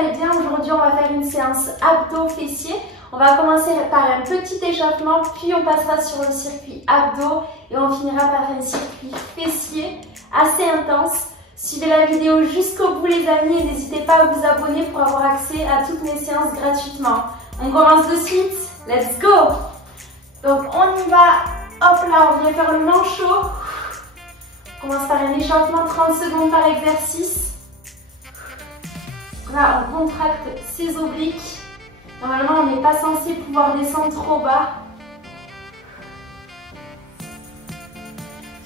allez bien. Aujourd'hui, on va faire une séance abdos fessiers. On va commencer par un petit échauffement, puis on passera sur le circuit abdos et on finira par un circuit fessier assez intense. Suivez la vidéo jusqu'au bout les amis et n'hésitez pas à vous abonner pour avoir accès à toutes mes séances gratuitement. On commence de suite, let's go! Donc on y va, hop là, on vient faire le manchot. On commence par un échauffement, 30 secondes par exercice. Là, on contracte ses obliques. Normalement, on n'est pas censé pouvoir descendre trop bas.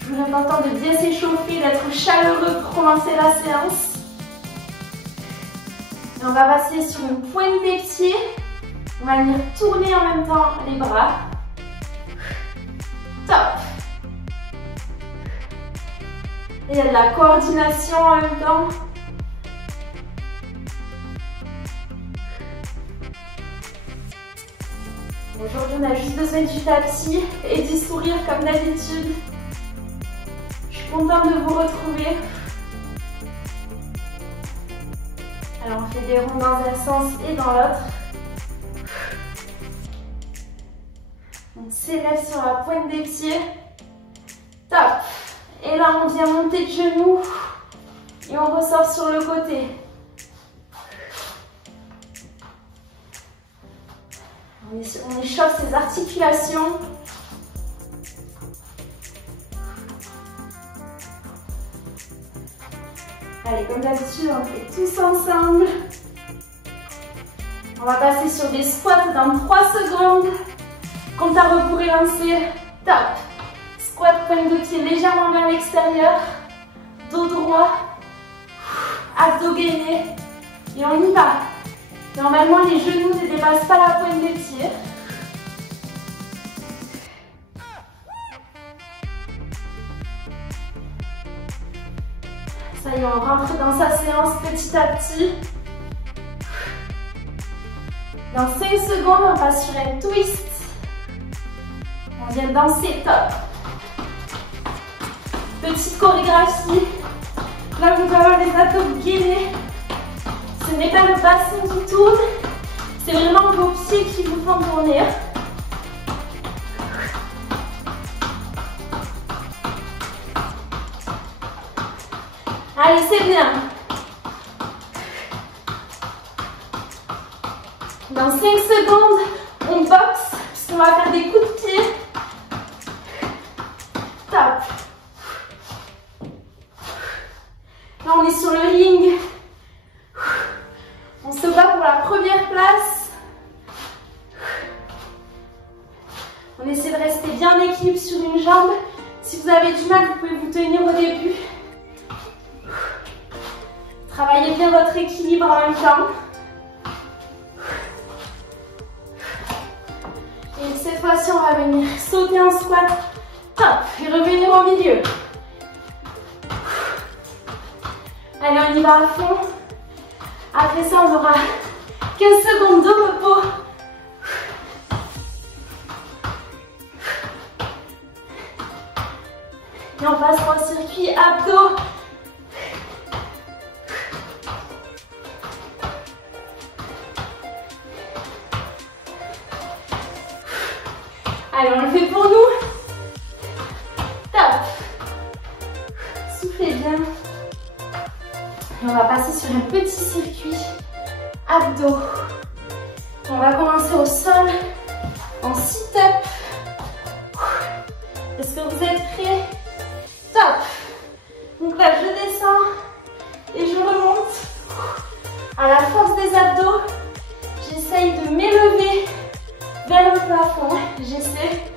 Toujours important de bien s'échauffer, d'être chaleureux pour commencer la séance. Et on va passer sur une pointe des pieds. On va venir tourner en même temps les bras. Top! Et il y a de la coordination en même temps. Aujourd'hui, on a juste besoin du tapis et du sourire comme d'habitude. Je suis contente de vous retrouver. Alors, on fait des ronds dans un sens et dans l'autre. On s'élève sur la pointe des pieds. Top! Et là, on vient monter de genoux et on ressort sur le côté. On échauffe ses articulations. Allez, comme d'habitude, on fait tous ensemble. On va passer sur des squats dans 3 secondes. Compte à rebours et lancé. Top! Squat, pointe de pied légèrement vers l'extérieur. Dos droit. Abdos gainés. Et on y va. Normalement, les genoux ne dépassent pas la pointe des pieds. Ça y est, on rentre dans sa séance petit à petit. Dans 5 secondes, on passe sur un twist. On vient danser, top. Petite chorégraphie. Là, vous pouvez avoir les abdos gainés. Ce n'est pas le bassin qui tourne, c'est vraiment vos pieds qui vous font tourner. Allez, c'est bien. Dans 5 secondes, on boxe, puisqu'on va faire des coups de pied. Top. Là, on est sur le ring. On se bat pour la première place. On essaie de rester bien en équilibre sur une jambe. Si vous avez du mal, vous pouvez vous tenir au début. Travaillez bien votre équilibre en même temps. Et cette fois-ci, on va venir sauter en squat. Top. Et revenir au milieu. Allez, on y va à fond. Après ça, on aura 15 secondes de repos. Et on passe au circuit abdos. Allez, on le fait pour nous. Top. Soufflez bien. Et on va passer sur un petit circuit abdos. On va commencer au sol en sit-up. Est-ce que vous êtes prêts? Top! Donc là, je descends et je remonte. À la force des abdos, j'essaye de m'élever vers le plafond. J'essaie.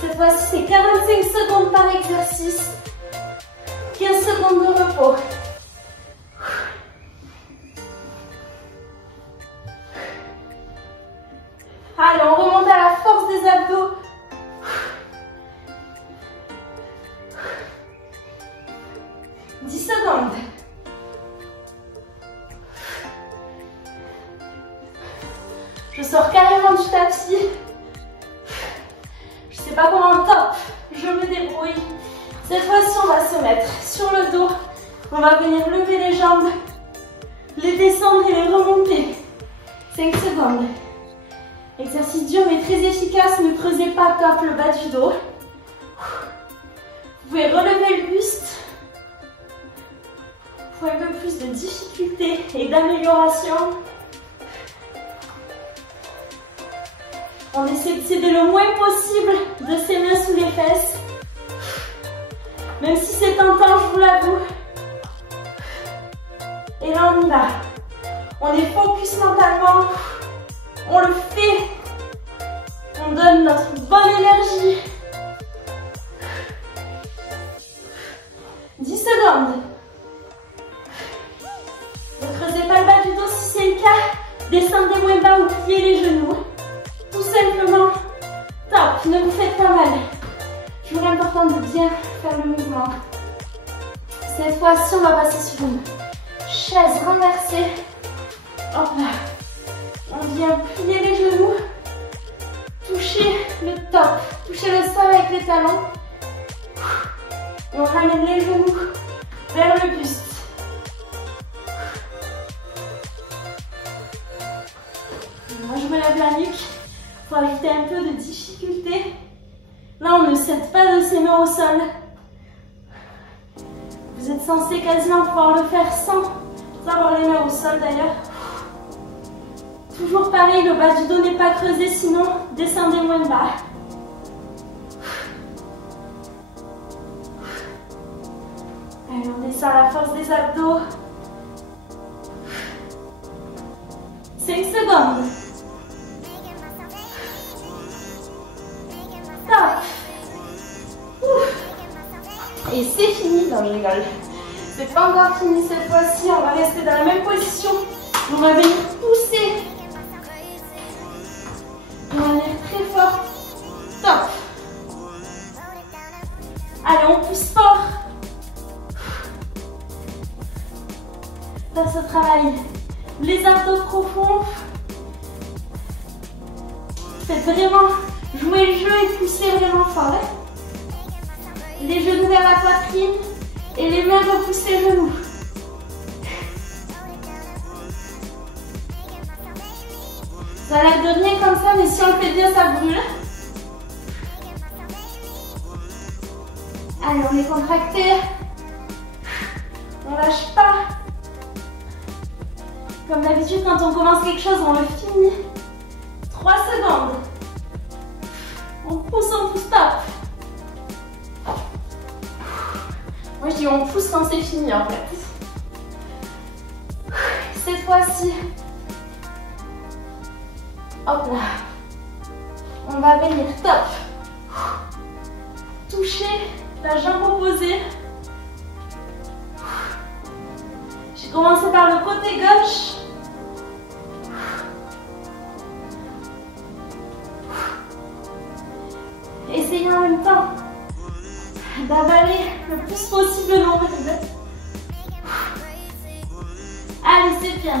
Cette fois-ci, c'est 45 secondes par exercice. 15 secondes de repos. Allez, on remonte à la force des abdos. « 10 secondes. Je sors carrément du tapis. Je sais pas comment top je me débrouille. Cette fois-ci, on va se mettre sur le dos On va venir lever les jambes, les descendre et les remonter. 5 secondes. Exercice dur mais très efficace, ne creusez pas top le bas du dos. Vous pouvez relever le buste. Pour un peu plus de difficulté et d'amélioration. On essaie de céder le moins possible de ses mains sous les fesses. Même si c'est tentant, je vous l'avoue. Et là, on y va. On est focus mentalement. On le fait. On donne notre bonne énergie. 10 secondes. Ne creusez pas le bas du dos si c'est le cas. Descendez moins bas ou pliez les genoux. Tout simplement. Top. Ne vous faites pas mal. Toujours important de bien faire le mouvement. Cette fois-ci, on va passer sur une chaise renversée. Hop là. On vient plier les genoux. Toucher le top. Toucher le sol avec les talons. Et on ramène les genoux vers le buste. Moi, je relève la nuque. Il faut ajouter un peu de difficulté. Là, on ne cède pas de ses mains au sol. Vous êtes censé quasiment pouvoir le faire sans avoir les mains au sol d'ailleurs. Toujours pareil, le bas du dos n'est pas creusé, sinon descendez moins bas. Allez, on descend à la force des abdos. 5 secondes. Et c'est fini. Non, je rigole. C'est pas encore fini cette fois-ci. On va rester dans la même position. On va venir pousser. On va venir très fort. Top. Allez, on pousse fort. Ça se travaille. Les abdos profonds. Faites vraiment jouer le jeu et pousser vraiment fort. Les genoux vers la poitrine et les mains repoussent les genoux. Ça a l'air de rien comme ça, mais si on le fait bien, ça brûle. Allez, on est contracté. On lâche pas. Comme d'habitude, quand on commence quelque chose, on le finit. 3 secondes. On pousse, top. Moi, je dis on pousse quand c'est fini, en fait. Cette fois-ci, hop là. On va venir, top. Toucher la jambe opposée. J'ai commencé par le côté gauche. Essayez en même temps d'avaler le plus possible le nombril. Allez, c'est bien.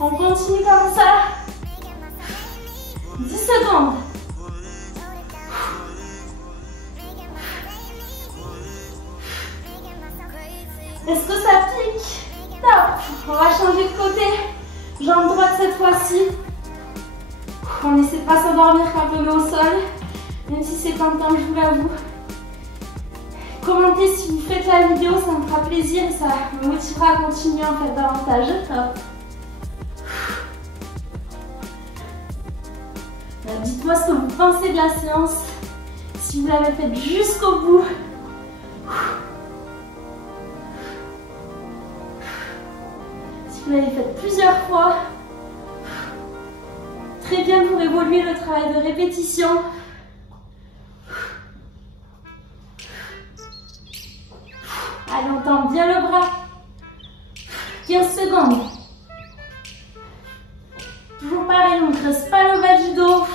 On continue comme ça. 10 secondes. Est-ce que ça pique? Top. On va changer de côté. Jambe droite cette fois-ci. On essaie de ne pas s'endormir quand on est au sol. Même si c'est tentant, je vous l'avoue. Commentez si vous faites la vidéo, ça me fera plaisir. Ça me motivera à continuer à en faire davantage. Top. Dites-moi ce que vous pensez de la séance. Si vous l'avez faite jusqu'au bout. Vous l'avez fait plusieurs fois. Très bien pour évoluer le travail de répétition. Allez, on tend bien le bras. 15 secondes. Toujours pareil, on ne creuse pas le bas du dos.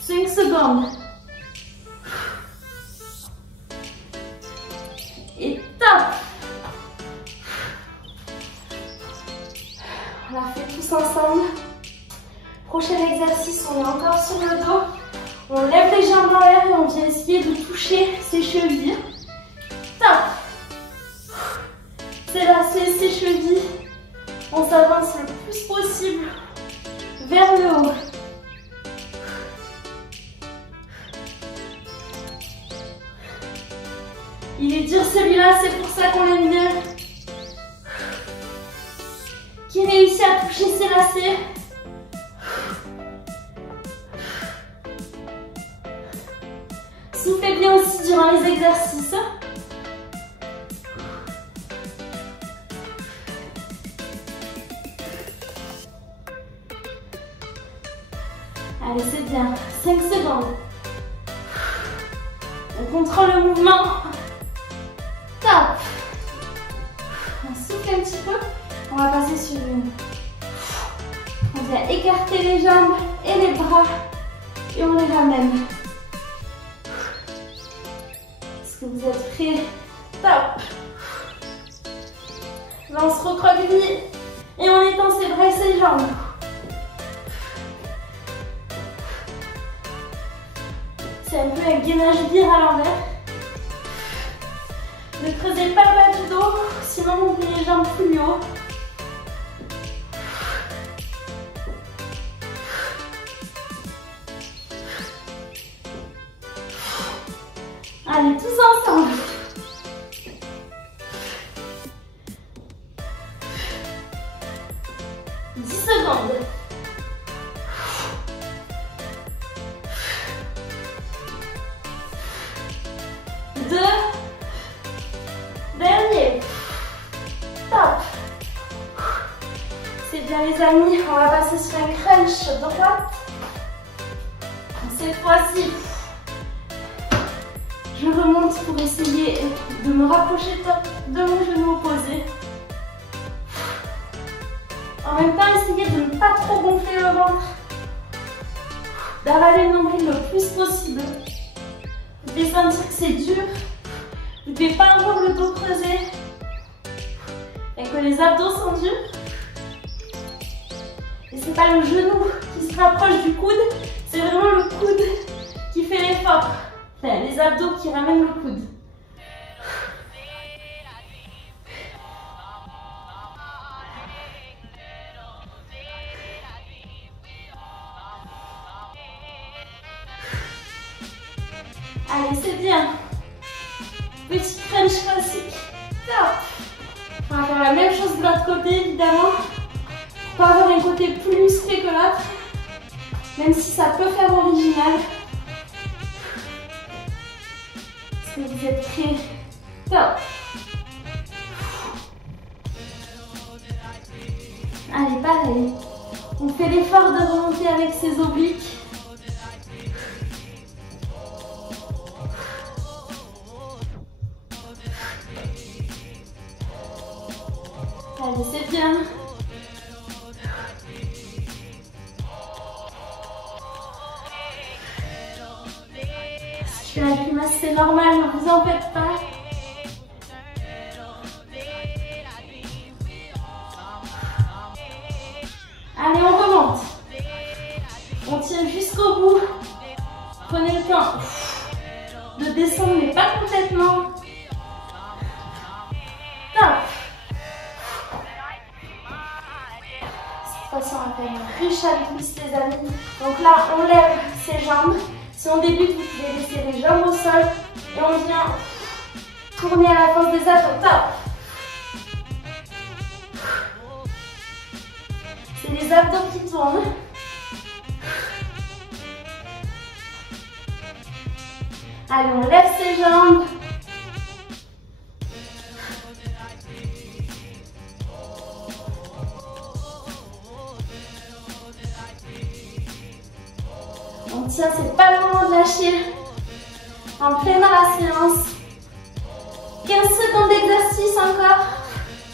5 secondes. Et top. On la fait tous ensemble. Prochain exercice, on est encore sur le dos. On lève les jambes en l'air et on vient essayer de toucher ses chevilles. Top. C'est lâcher ses chevilles. On s'avance le plus possible vers le haut. Il est dur celui-là, c'est pour ça qu'on l'aime bien. Qui réussit à toucher ses lacets. Soufflez bien aussi durant les exercices. Allez, c'est bien. 5 secondes. On contrôle le mouvement. Top. On souffle un petit peu. On va passer sur une. On vient écarter les jambes et les bras. Et on les ramène. Est-ce que vous êtes prêts? Top. Là, on se recroqueville. Et on étend ses bras et ses jambes. C'est un peu un gainage vire à l'envers. Ne creusez pas le bas du dos, sinon vous mettez les jambes plus haut. Allez, tous ensemble. Secondes. 2. Dernier. Top. C'est bien les amis, on va passer sur un crunch droite. Cette fois-ci, je remonte pour essayer de me rapprocher de mon genou opposé. En même temps, essayez de ne pas trop gonfler le ventre, d'avaler le nombril le plus possible. Vous devez sentir que c'est dur, vous ne devez pas avoir le dos creusé et que les abdos sont durs. Et c'est pas le genou qui se rapproche du coude, c'est vraiment le coude qui fait l'effort. Enfin, les abdos qui ramènent le coude. Allez, c'est bien. Petit crunch classique. Top. On va faire la même chose de l'autre côté, évidemment. Pour avoir un côté plus musclé que l'autre. Même si ça peut faire original. Est-ce que vous êtes prêts? Top. Allez, pareil. On fait l'effort de remonter avec ses obliques. Allez, c'est bien. Si je fais la grimace, c'est normal, ne vous en faites pas. Allez, on remonte. On tient jusqu'au bout. Prenez le temps de descendre, mais pas complètement. Top. Cette fois-ci, on va faire une riche twist, les amis. Donc là, on lève ses jambes. Si on débute, vous pouvez laisser les jambes au sol. Et on vient tourner à la force des abdos. Top. C'est les abdos qui tournent. Allez, on lève ses jambes. On tient, c'est pas le moment de lâcher. En plein dans la séance. 15 secondes d'exercice encore.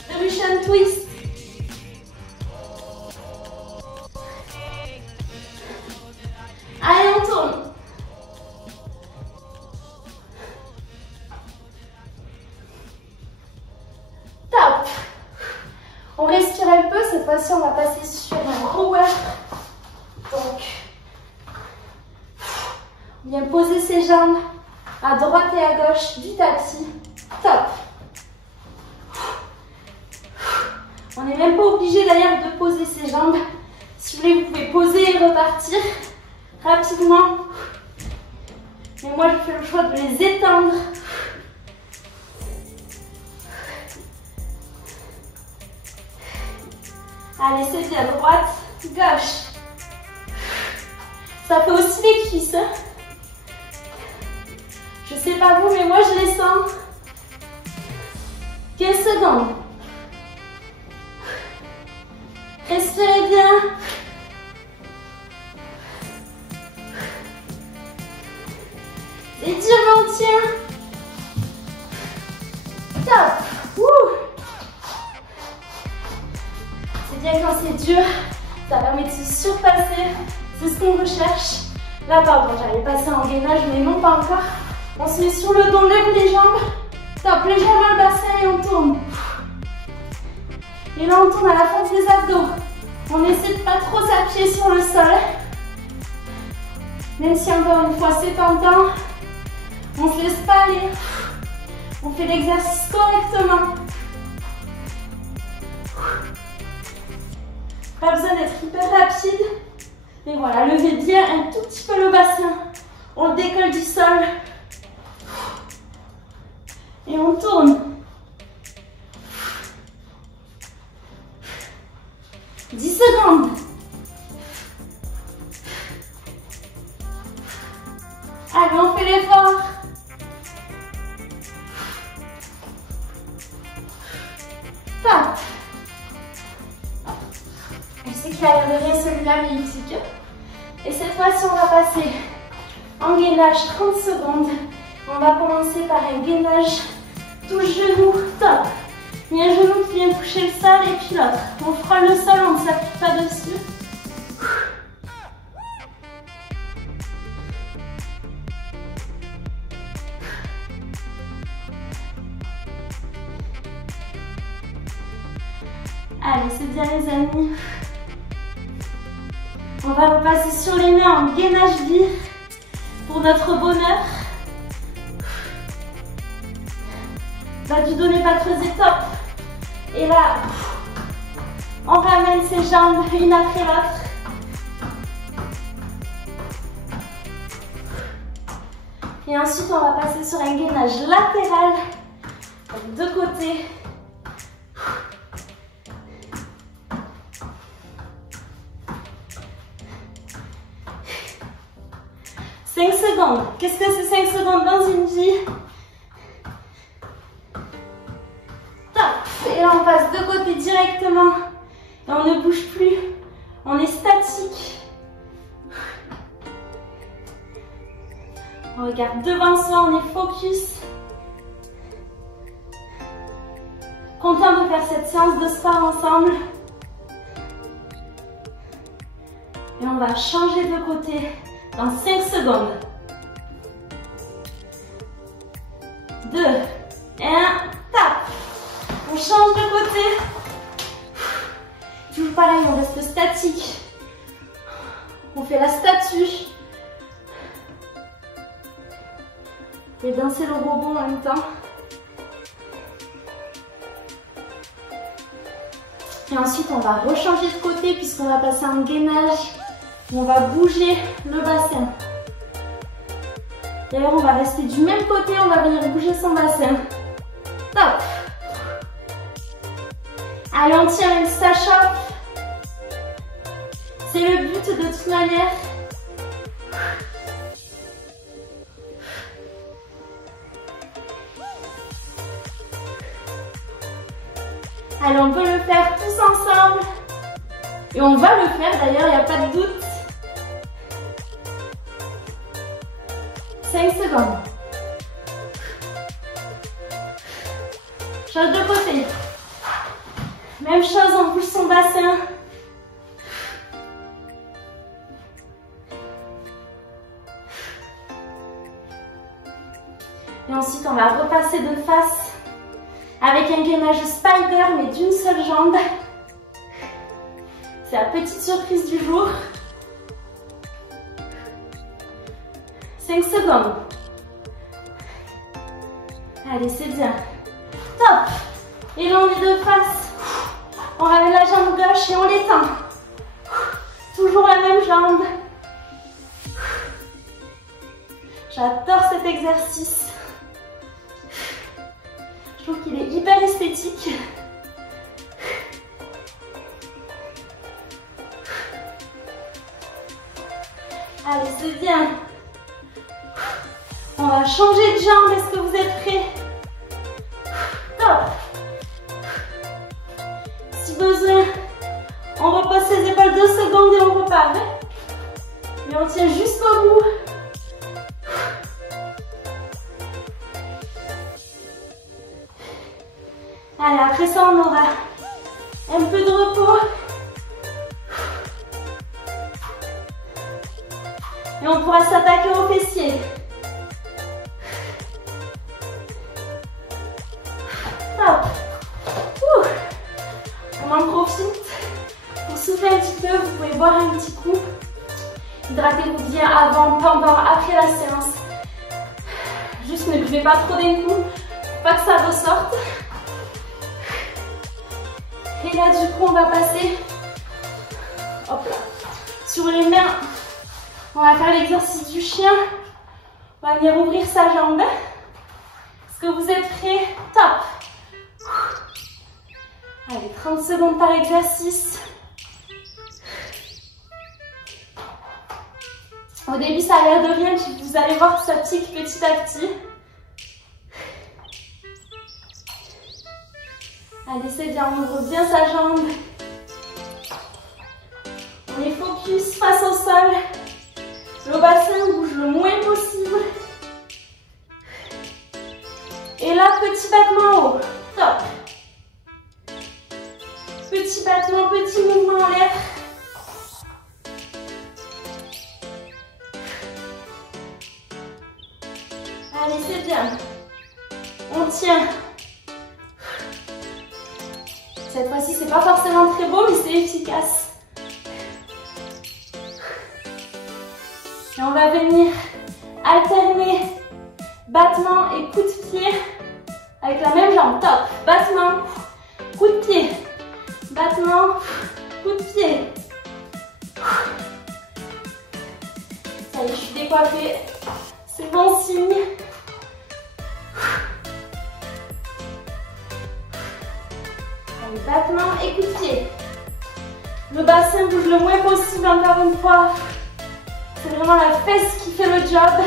De Russian twist. Allez, on tourne. Top. On respire s'étire un peu. Cette fois-ci, on va passer sur un rower. Donc, on vient poser ses jambes à droite et à gauche du tapis. Top. On n'est même pas obligé d'ailleurs de poser ses jambes. Si vous voulez, vous pouvez poser et repartir rapidement. Mais moi, je fais le choix de les étendre. Allez, c'est bien. Droite, gauche. Ça fait aussi les cuisses. Hein. Je sais pas vous, mais moi, je les sens. 15 secondes. Respirez bien. Étire, maintien. Top. C'est bien quand c'est dur. Ça permet de se surpasser. C'est ce qu'on recherche. Là, pardon, j'allais passer en gainage, mais non, pas encore. On se met sur le dos, on lève les jambes. Top, les jambes dans le bassin et on tourne. Et là, on tourne à la face des abdos. On essaie de pas trop s'appuyer sur le sol. Même si encore une fois, c'est tentant. On ne se laisse pas aller. On fait l'exercice correctement. Pas besoin d'être hyper rapide. Mais voilà, levez bien un tout petit peu le bassin. On le décolle du sol. Et on tourne. 10 secondes. Allez, on fait l'effort. Top. Je sais qu'il a l'air de rien celui-là, mais il pique. Et cette fois-ci, on va passer en gainage 30 secondes. On va commencer par un gainage touche genou. Top. Il y a un genou qui vient toucher le sol et puis l'autre. On frôle le sol, on ne s'appuie pas dessus. Allez, c'est bien les amis. On va repasser sur les mains en gainage vif pour notre bonheur. Bas du dos n'est pas creusé, top. Et là, on ramène ses jambes une après l'autre. Et ensuite, on va passer sur un gainage latéral, de côté. Cinq secondes. Qu'est-ce que c'est 5 secondes dans une vie? Et là, on passe de côté directement. Et on ne bouge plus. On est statique. On regarde devant soi, on est focus. Content de faire cette séance de sport ensemble. Et on va changer de côté dans 5 secondes. 2, 1, tape. On change de côté. Toujours pareil, on reste statique. On fait la statue. Et danser le robot en même temps. Et ensuite, on va rechanger de côté puisqu'on va passer en gainage. On va bouger le bassin. D'ailleurs, on va rester du même côté, on va venir bouger son bassin. Top. Allez, on tient même ça chauffe. C'est le but de toute manière. Allez, on peut le faire tous ensemble. Et on va le faire d'ailleurs, il n'y a pas de doute. 5 secondes. Change de côté. Même chose, on bouge son bassin. Et ensuite, on va repasser de face avec un gainage spider, mais d'une seule jambe. C'est la petite surprise du jour. 5 secondes. Allez, c'est bien. Top. Et là, on est de face. On ramène la jambe gauche et on l'étend. Toujours la même jambe. J'adore cet exercice. Je trouve qu'il est hyper esthétique. Allez, c'est bien. On va changer de jambe. Est-ce que vous êtes prêts? Top. Si besoin, on repose ses épaules 2 secondes et on repart. Et on tient jusqu'au bout. Allez, après ça, on aura un peu de repos. Et on pourra s'attaquer aux fessiers. Top. On en profite pour souffler un petit peu. Vous pouvez boire un petit coup. Hydratez-vous bien avant, pendant, après la séance. Juste ne buvez pas trop d'un coup, pour pas que ça ressorte. Et là, du coup, on va passer hop là, sur les mains. On va faire l'exercice du chien. On va venir ouvrir sa jambe. Est-ce que vous êtes prêts? Top. Allez, 30 secondes par exercice. Au début, ça a l'air de rien, puis vous allez voir que ça tique petit à petit. Allez, c'est bien, on ouvre bien sa jambe. On est focus face au sol. Le bassin bouge le moins possible. Et là, petit battement en haut. Top. Petit battement, petit mouvement en l'air. Allez, c'est bien. On tient. Cette fois-ci, c'est pas forcément très beau, mais c'est efficace. Et on va venir alterner battement et coup de pied avec la même jambe. Top. Battement, coup de pied. Battement, coup de pied. Ça y est, je suis décoiffée. C'est bon signe. Allez, battement et coup de pied. Le bassin bouge le moins possible, encore une fois. C'est vraiment la fesse qui fait le job.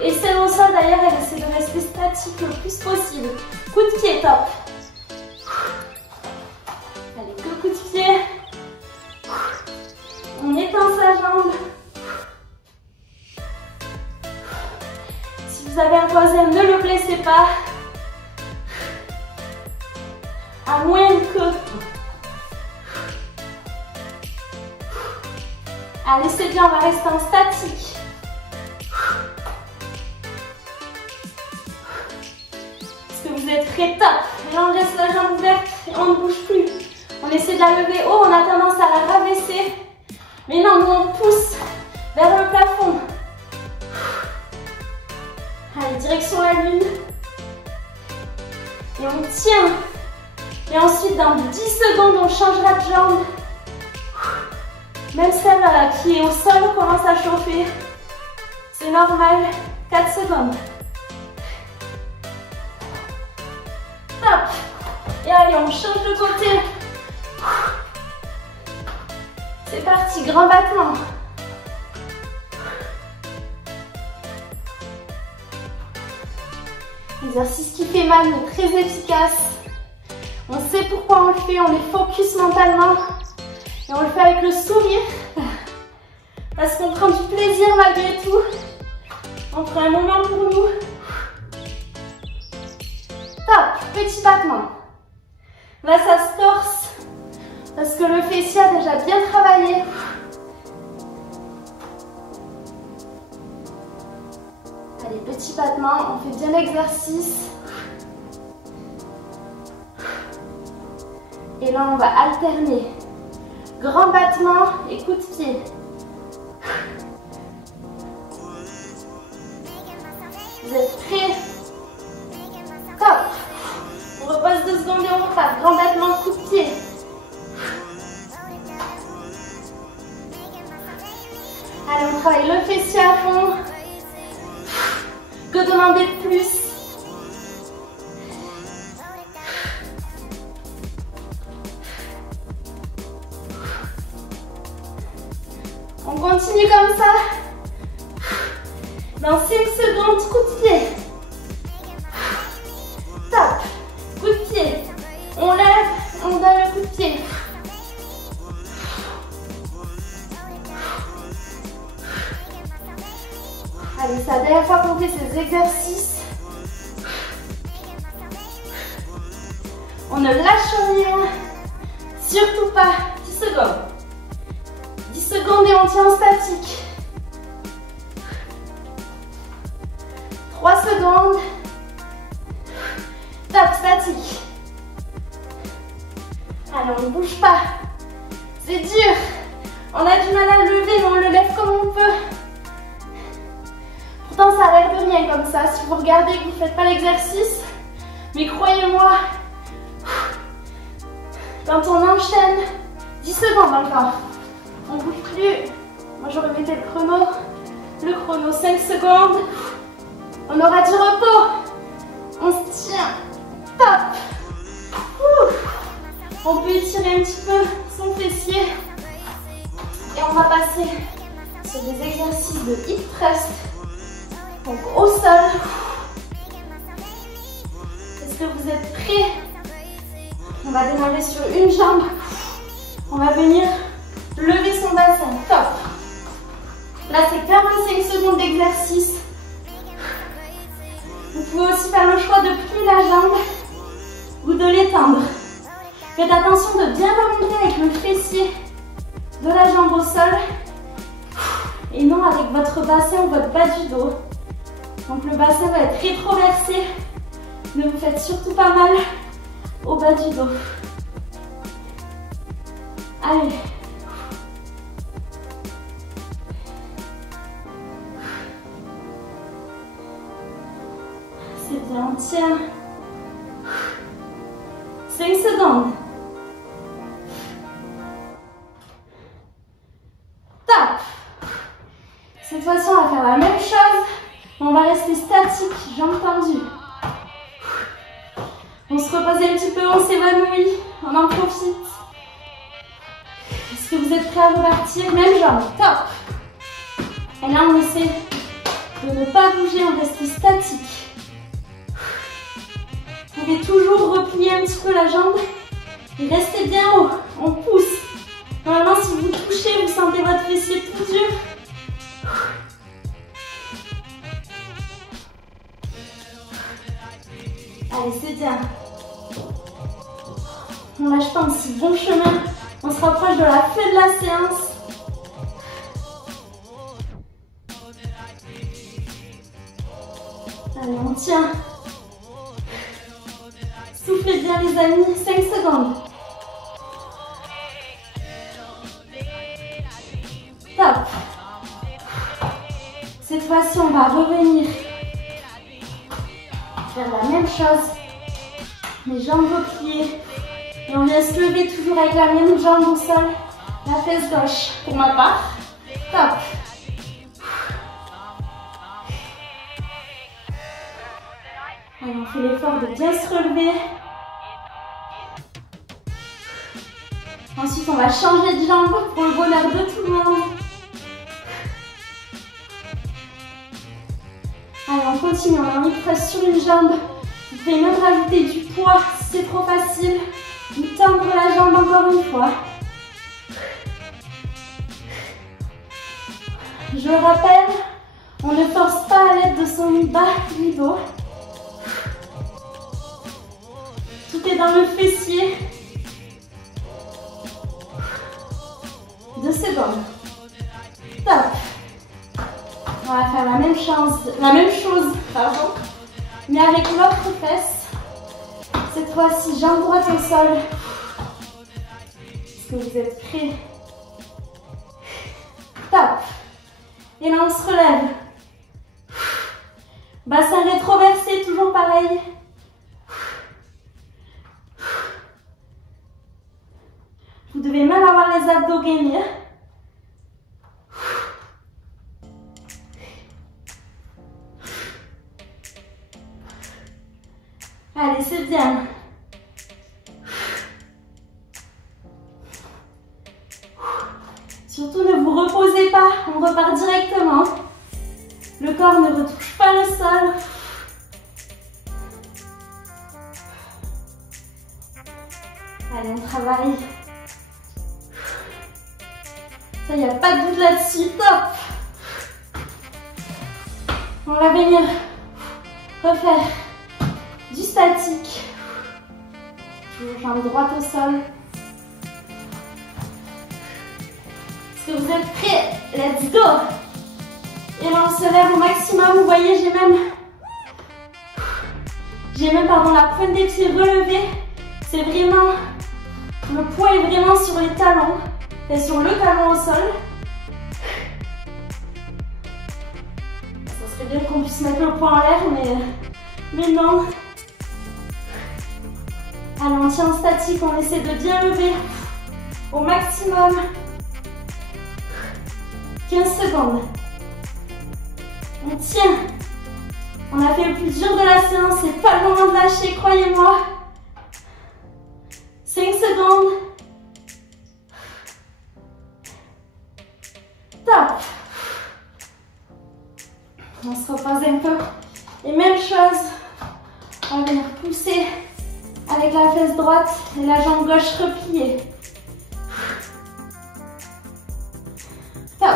Et celle au sol, d'ailleurs, elle essaie de rester statique le plus possible. Coup de pied, top. Allez, deux coups de pied. On étend sa jambe. Si vous avez un voisin, ne le blessez pas. À moins que... Allez, c'est bien, on va rester en statique. Est-ce que vous êtes prêts? Top. Et là, on laisse la jambe ouverte et on ne bouge plus. On essaie de la lever haut, on a tendance à la rabaisser. Mais non, nous on pousse vers le plafond. Allez, direction la lune. Et on tient. Et ensuite, dans 10 secondes, on changera de jambe. Même celle qui est au sol commence à chauffer. C'est normal. 4 secondes. Top. Et allez, on change de côté. C'est parti, grand battement. Exercice qui fait mal, mais très efficace. On sait pourquoi on le fait, on est focus mentalement. Et on le fait avec le sourire. Parce qu'on prend du plaisir malgré tout. On prend un moment pour nous. Top, petit battement. Là, ça se torse. Parce que le fessier a déjà bien travaillé. Allez, petit battement, on fait bien l'exercice. Et là, on va alterner Grand battement et coup de pied. Vous êtes prêts? Top. On repose 2 secondes et on repart. Grand battement, coup de pied. Allez, on travaille le fessier à fond. Que demander de plus? On continue comme ça. Dans 5 secondes, coup de pied. Top. Coup de pied. On lève, on donne le coup de pied. Allez, c'est la dernière fois qu'on fait ces exercices. On ne lâche rien. Surtout pas. 10 secondes. 10 secondes et on tient en statique. 3 secondes. Top, statique. Allez, on ne bouge pas. C'est dur. On a du mal à le lever, mais on le lève comme on peut. Pourtant, ça a l'air de rien comme ça. Si vous regardez que vous ne faites pas l'exercice, mais croyez-moi, quand on enchaîne, 10 secondes encore. On ne bouge plus. Moi, je remettais le chrono. Le chrono, 5 secondes. On aura du repos. On se tient. Top. On peut étirer un petit peu son fessier. Et on va passer sur des exercices de hip thrust. Donc au sol. Est-ce que vous êtes prêts? On va démarrer sur une jambe. On va venir lever son bassin. Top. Là, c'est 45 secondes d'exercice. Vous pouvez aussi faire le choix de plier la jambe ou de l'étendre. Faites attention de bien remonter avec le fessier de la jambe au sol et non avec votre bassin ou votre bas du dos. Donc le bassin va être rétroversé. Ne vous faites surtout pas mal au bas du dos. Allez. C'est bien, on tient. 5 secondes. Top. Cette fois-ci, on va faire la même chose. On va rester statique, jambes tendues. On se repose un petit peu, on s'évanouit, on en profite. Est-ce que vous êtes prêts à repartir? Même jambe, top. Et là, on essaie de ne pas bouger, on reste statique. Vous pouvez toujours replier un petit peu la jambe et restez bien haut. On pousse. Normalement, si vous touchez, vous sentez votre fessier tout dur. Allez, c'est bien. On lâche pas, on suit bon chemin. On se rapproche de la fin de la séance. Allez, on tient. Soufflez bien les amis, 5 secondes. Top. Cette fois-ci, on va revenir faire la même chose. Les jambes repliées. Et on vient se lever toujours avec la même jambe au sol. La fesse gauche pour ma part. Top. Allez, on fait l'effort de bien se relever. Ensuite, on va changer de jambe pour le bonheur de tout le monde. Allez, on continue. On a mis presque sur une jambe. Vous pouvez même rajouter du poids si c'est trop facile. Ou tendre la jambe encore une fois. Je le rappelle, on ne force pas à l'aide de son bas du dos. Tout est dans le fessier. 2 secondes. Top. On va faire la même chose, mais avec l'autre fesse. Cette fois-ci, jambe droite au sol. Est-ce que vous êtes prêts? Et là, on se relève. Bassin rétroversé, toujours pareil. Vous devez même avoir les abdos gainés. Allez, c'est bien. Surtout, ne vous reposez pas, on repart directement. Le corps ne retouche pas le sol. Allez, on travaille. Ça, il n'y a pas de doute là-dessus. Top. On va venir refaire du statique. Toujours jambe droite au sol. Est-ce que vous êtes prêts? Let's go! Et là, on se lève au maximum. Vous voyez, j'ai même la pointe des pieds relevée. C'est vraiment, le poids est vraiment sur les talons et sur le talon au sol. Ça serait bien qu'on puisse mettre le poids en l'air, mais non. Allez, on tient en statique, on essaie de bien lever au maximum. 15 secondes. On tient. On a fait le plus dur de la séance, c'est pas le moment de lâcher, croyez-moi. 5 secondes. Top. On se repose un peu. Et même chose, on va venir pousser avec la fesse droite et la jambe gauche repliée. Top.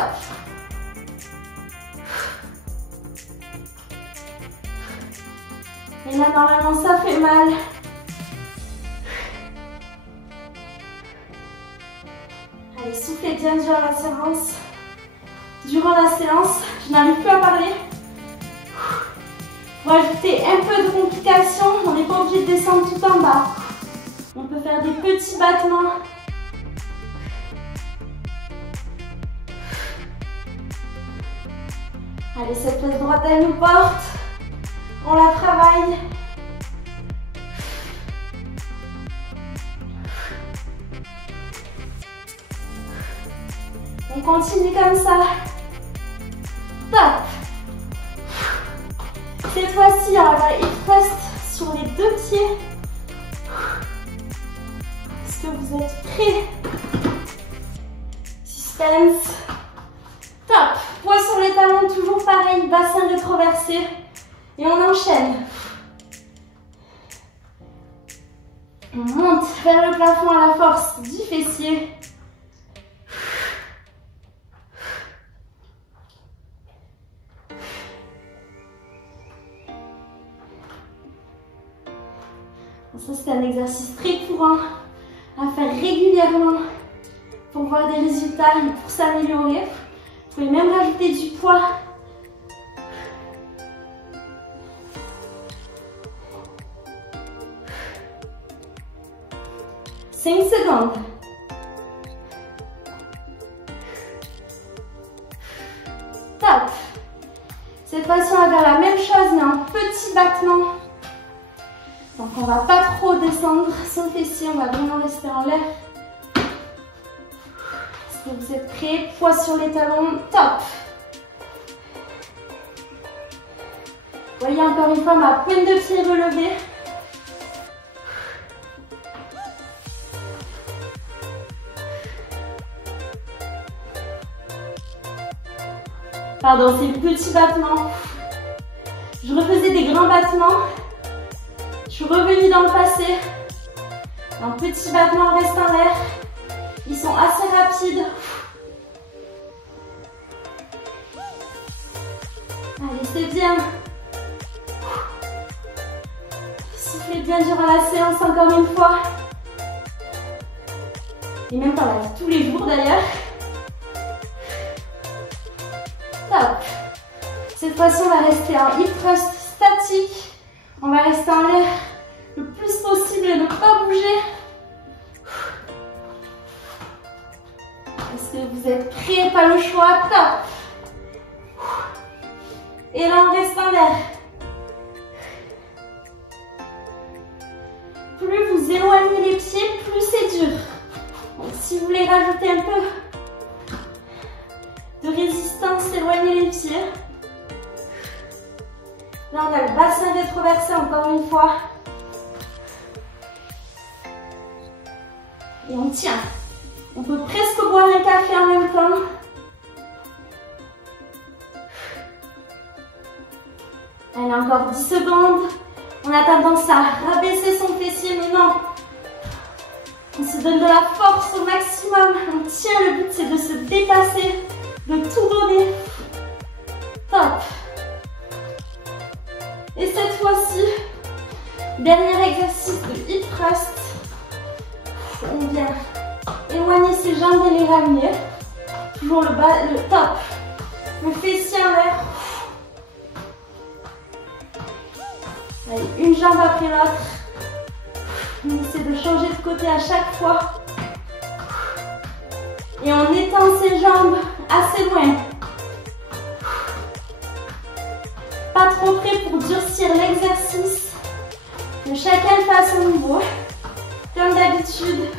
Et là, normalement, ça fait mal. Allez, soufflez bien durant la séance. Durant la séance, je n'arrive plus à parler. Pour ajouter un peu de complication, on n'est pas obligé de descendre tout en bas. On peut faire des petits battements. Allez, cette fesse droite, elle nous porte. On la travaille. On continue comme ça. Top. Cette fois-ci, on va faire hip thrust sur les deux pieds. Est-ce que vous êtes prêts? Suspense. Top. Poids sur les talons, toujours pareil. Bassin rétroversé. Et on enchaîne. On monte vers le plafond à la force du fessier. Ça, c'est un exercice très courant à faire régulièrement pour voir des résultats et pour s'améliorer. Vous pouvez même rajouter du poids. « 5 secondes. Top. Cette fois-ci, on va faire la même chose, mais en petit battement. Donc, on ne va pas trop descendre son fessier, on va vraiment rester en l'air. Est-ce que vous êtes prêts? Poids sur les talons. Top. Vous voyez encore une fois ma pointe de pied relevée. Pardon, c'est petit battement. Je refaisais des grands battements. Je suis revenue dans le passé. Un petit battement, on reste en l'air. Ils sont assez rapides. Allez, c'est bien. Soufflez bien durant la séance encore une fois. Et même dans la vie tous les jours d'ailleurs. Top. Cette fois-ci, on va rester en hip thrust statique. On va rester en l'air le plus possible et ne pas bouger. Est-ce que vous êtes prêts? Pas le choix. Top. Et là, on reste en l'air. Plus vous éloignez les pieds, plus c'est dur. Donc, si vous voulez rajouter un peu de résistance, éloignez les pieds. Là, on a le bassin rétroversé encore une fois. Et on tient. On peut presque boire un café en même temps. Allez, encore 10 secondes. On a tendance à rabaisser son fessier, mais non. On se donne de la force au maximum. On tient, le but c'est de se dépasser, de tout donner. Top. Et cette fois-ci, dernier exercice de hip thrust. On vient éloigner ses jambes et les ramener. Toujours le bas, le top. Le fessier en l'air. Allez, une jambe après l'autre. On essaie de changer de côté à chaque fois. Et on étend ses jambes assez loin. Pas trop près pour durcir l'exercice. Que chacun fasse son niveau. Comme d'habitude.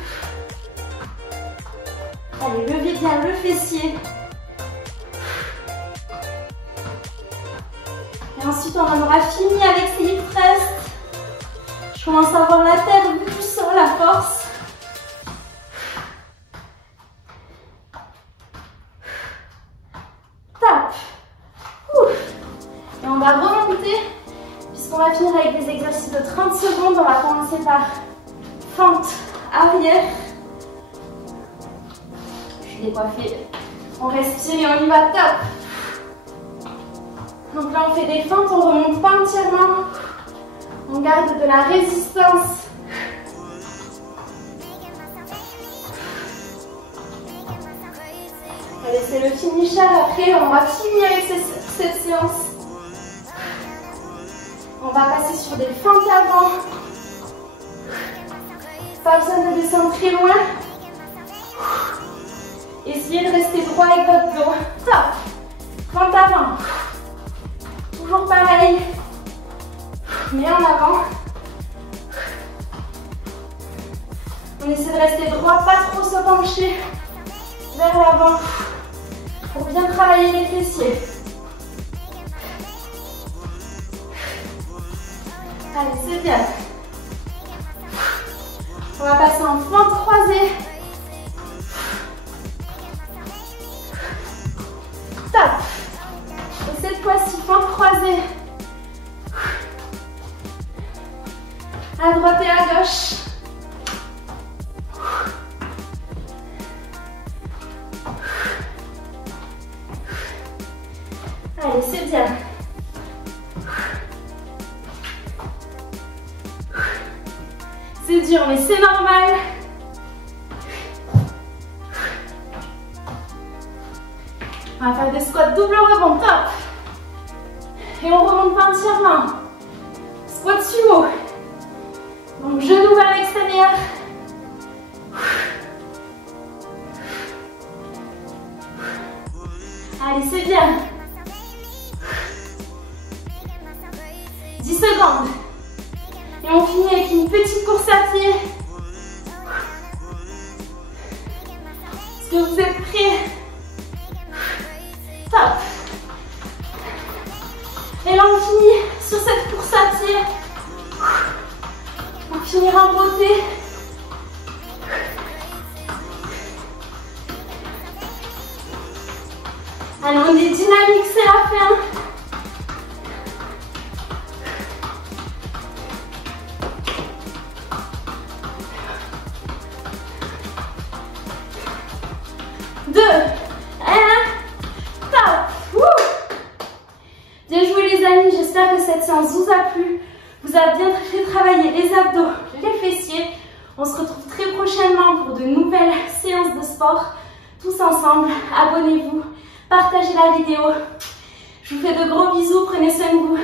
Allez, levez bien le fessier. Et ensuite, on en aura fini avec ces hip thrusts. Je commence à voir la terre vue du sol, la force. Top. Et on va remonter, puisqu'on va finir avec des exercices de 30 secondes. On va commencer par fente arrière. Je suis décoiffée. On respire et on y va, top. Donc là, on fait des fentes, on ne remonte pas entièrement. On garde de la résistance. Allez, c'est le finisher. Après, on va finir avec cette séance. On va passer sur des fentes avant. Pas besoin de descendre très loin. Essayez de rester droit avec votre dos. Top. Fente avant. Toujours pareil. Mais en avant. On essaie de rester droit, pas trop se pencher vers l'avant pour bien travailler les fessiers. Allez, c'est bien. On va passer en fente croisée. Top. Et cette fois-ci, fente croisée. À droite et à gauche. Allez, c'est bien. C'est dur, mais c'est normal. On va faire des squats double rebond, top. Et on remonte pas entièrement. Squat sumo. Donc genou vers l'extérieur. Allez, c'est bien. 10 secondes. Et on finit avec une petite course à pied. Est-ce que vous êtes prêts? Top. Et là, on finit sur cette course à pied. On finira en beauté. Allez, on est dynamique, c'est la fin. J'espère que cette séance vous a plu, vous a bien fait travailler les abdos, les fessiers. On se retrouve très prochainement pour de nouvelles séances de sport. Tous ensemble, abonnez-vous, partagez la vidéo. Je vous fais de gros bisous, prenez soin de vous.